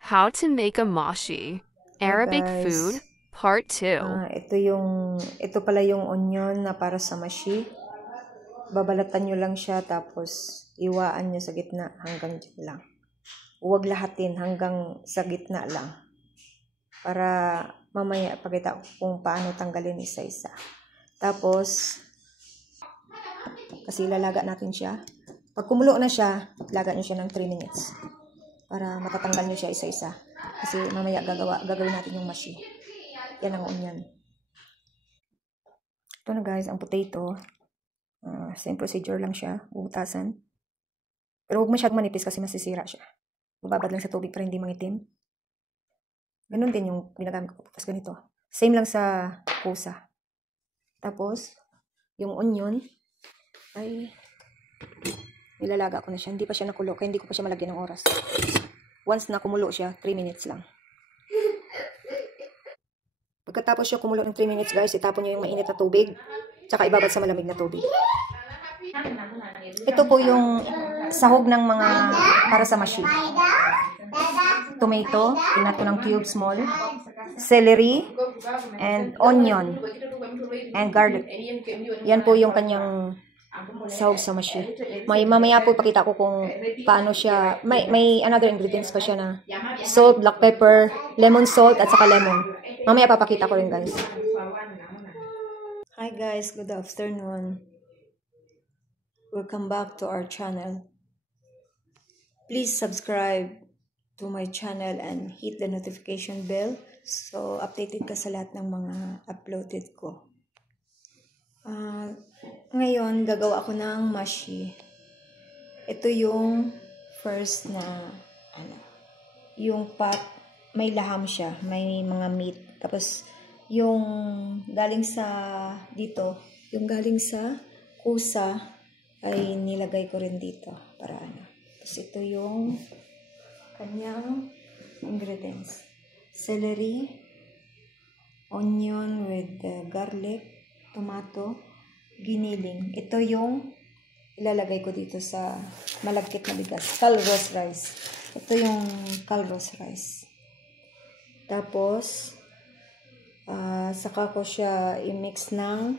How to make a mochi, Arabic food, part 2. Ito pala yung onion na para sa mochi. Babalatan nyo lang siya, tapos iwaan nyo sa gitna hanggang dyan lang. Huwag lahatin, hanggang sa gitna lang. Para mamaya pakita ko kung paano tanggalin isa-isa. Tapos, kasi ilalaga natin siya. Pag kumulo na siya, laga nyo siya ng 3 minutes. Para matatanggal nyo siya isa-isa. Kasi mamaya gagawin natin yung mochi. Yan ang onion. Ito na guys, ang potato. Same procedure lang siya. Bubutasan. Pero huwag masyadong manipis kasi masisira siya. Bababad lang sa tubig para hindi mangitim. Ganun din yung ginagamit ko. Tapos ganito. Same lang sa kusa. Tapos, yung onion ay nilalaga ko na siya. Hindi pa siya nakulo, kaya hindi ko pa siya malagyan ng oras. Once na kumulo siya, 3 minutes lang. Pagkatapos siya kumulo ng 3 minutes guys, itapon nyo yung mainit na tubig, tsaka ibabad sa malamig na tubig. Ito po yung sahog ng mga para sa mochi. Tomato, pinat ko ng cube small, celery, and onion, and garlic. Yan po yung kanyang sahog sa mochi. Mamaya po pakita ko kung paano siya. May another ingredients pa siya na salt, black pepper, lemon salt, at saka lemon. Mamaya papakita ko rin guys. Hi guys, good afternoon. Welcome back to our channel. Please subscribe to my channel and hit the notification bell so updated ka sa lahat ng mga uploaded ko. Ngayon, gagawa ako ng mochi. Ito yung first na, yung pot, may laham siya, may mga meat. Tapos, yung galing sa, dito, yung galing sa kusa, ay nilagay ko rin dito, para Tapos, ito yung kanyang ingredients. Celery, onion with garlic, tomato, giniling. Ito yung ilalagay ko dito sa malagkit na bigas. Calrose rice. Ito yung calrose rice. Tapos, saka ko siya i-mix ng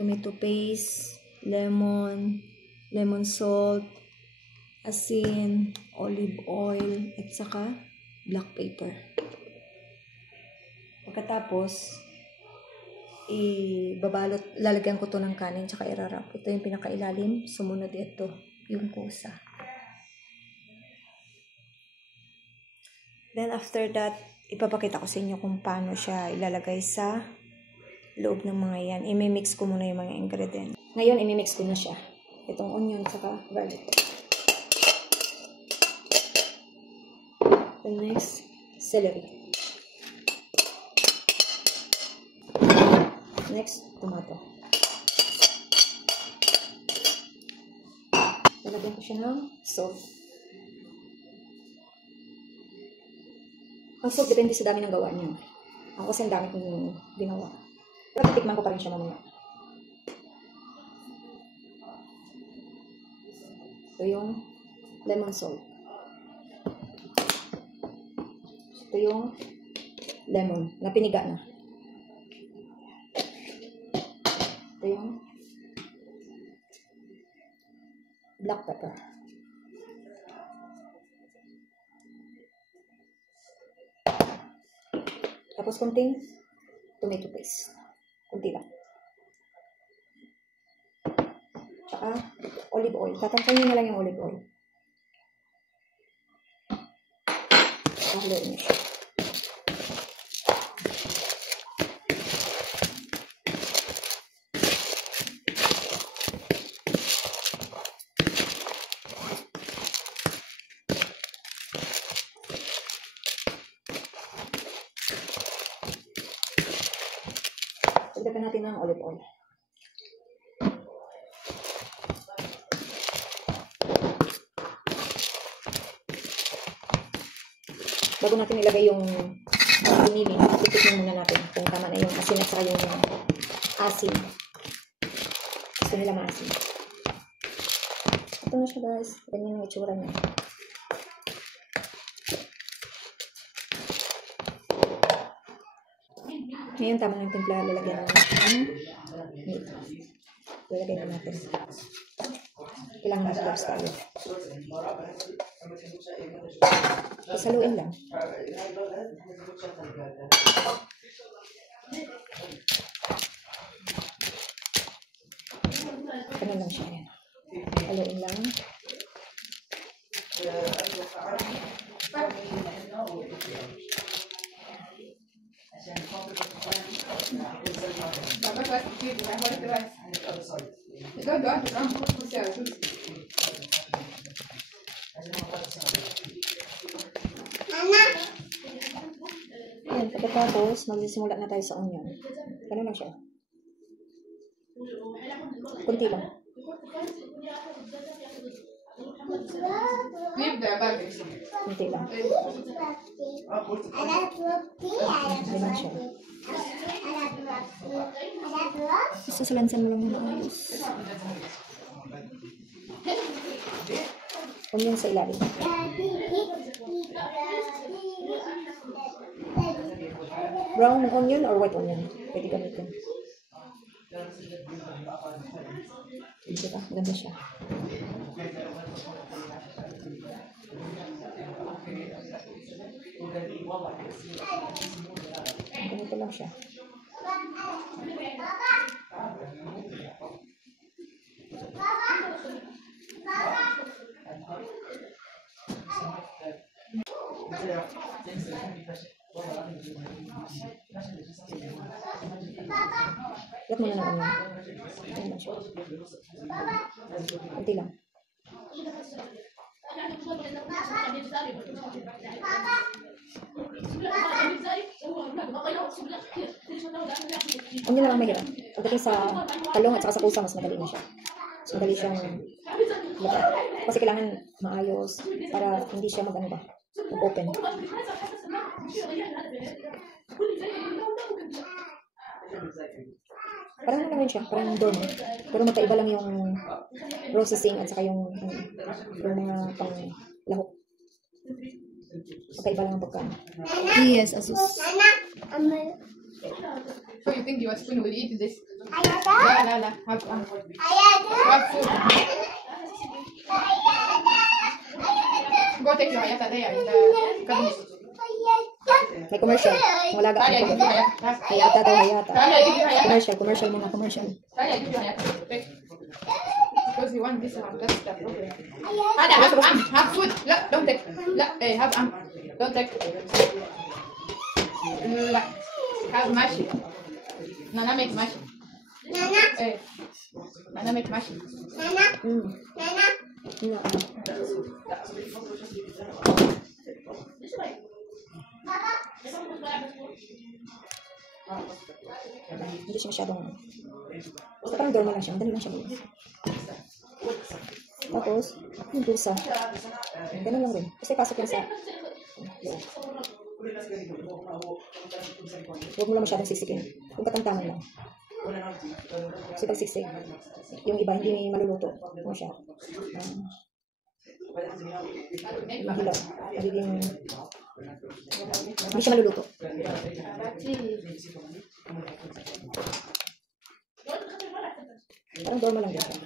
tomato paste, lemon salt, asin, olive oil, at saka black pepper. Pagkatapos, ibabalot, lalagyan ko to ng kanin, tsaka irarap. Ito yung pinakailalim, sumunod ito, yung kusa. Then after that, ipapakita ko sa inyo kung paano siya ilalagay sa loob ng mga yan. Imimix ko muna yung mga ingredients. Ngayon, imimix ko na siya. Itong onion, tsaka garlic. The next, celery. Next, tomato. Lalagyan ko siya ng salt. Ang salt, depende sa dami ng gawa niya. Ako kasi ang dami kong ginawa. Pero titikman ko pa rin siya mamaya. Ito yung lemon salt. Ito yung lemon na piniga na. Ito yung black pepper. Tapos konting tomato paste. Kunti lang. Tsaka olive oil. Tatangkalin nyo na lang yung olive oil. Haluin nyo siya. Dagdagan natin ng olive oil. Bago natin ilagay yung pinili, titikman muna natin kung tama na yung asin at saka yung asin. Gusto nila maasin. Ito na siya guys. Ganyan ang itsura niya. Ngayon tama ng timpla. Lalagyan natin meat. Lalagyan na natin. Ilang na gloves tayo. Saluin lang. Ganun lang siya. Haluin lang. Ayan, pagkatapos, magsisimula na tayo sa onion. Ganun lang siya. Kunti lang. Kunti lang. Ganun siya. Sasalansan mo lang muna ayos. Onion sa ilalim. Brown onion or white onion? Pwede gamitin. Diba? Ganda siya. Ganito lang siya. Ilat mo na ng onion. Ganyan lang siya. Kunti lang. Onion lang ang mahirap. Pagdating sa talong at saka sa kusa, mas madali na siya. Mas madali siyang lahat. Kasi kailangan maayos para hindi siya mag-ano ba, mag-open. Parang ano naman siya, parang dormo. Pero magkaiba lang yung processing at saka yung mga pang-lahok. Magkaiba lang ang pagka. Yes, asus. So you think your spoon will eat this? La. Have food. Go take your hayata there in the cabinet. May commercial. Wala ka. Hayata daw, hayata. Commercial muna, commercial. Because you want this one, that's the problem. Have food. La, don't take. La, have don't take. La, have mashi. Nana make mashi. Nana make mashi. Hindi siya masyadong basta parang dormo lang siya, madali lang siya bukas. Tapos yung pulsa ganun lang rin, kasi pasok yan sa huwag mo lang masyadong siksikin, kung katamtaman lang. Kasi pag siksik yung iba hindi maluluto mo siya, yung hilaw magiging hindi siya maluluto. Parang dormo lang din siya.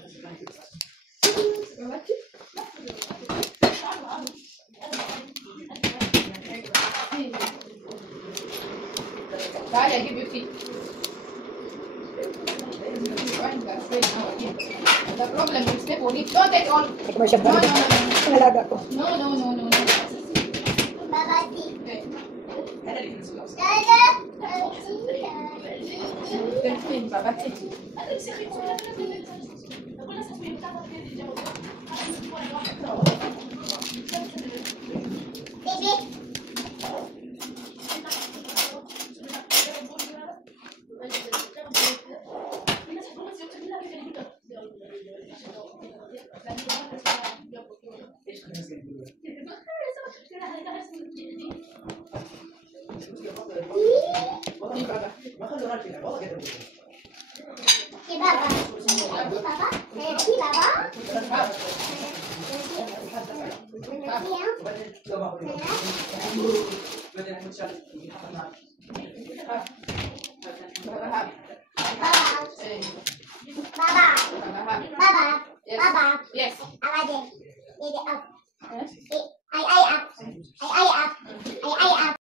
Dali, I give you tea. The problem is step on it. Don't take all. Ay, commercial ba? Ang alaga ko. No. Baba. Yes. Ay, ay, up. Ay, ay, up. Ay, ay, up. Ay, ay, up.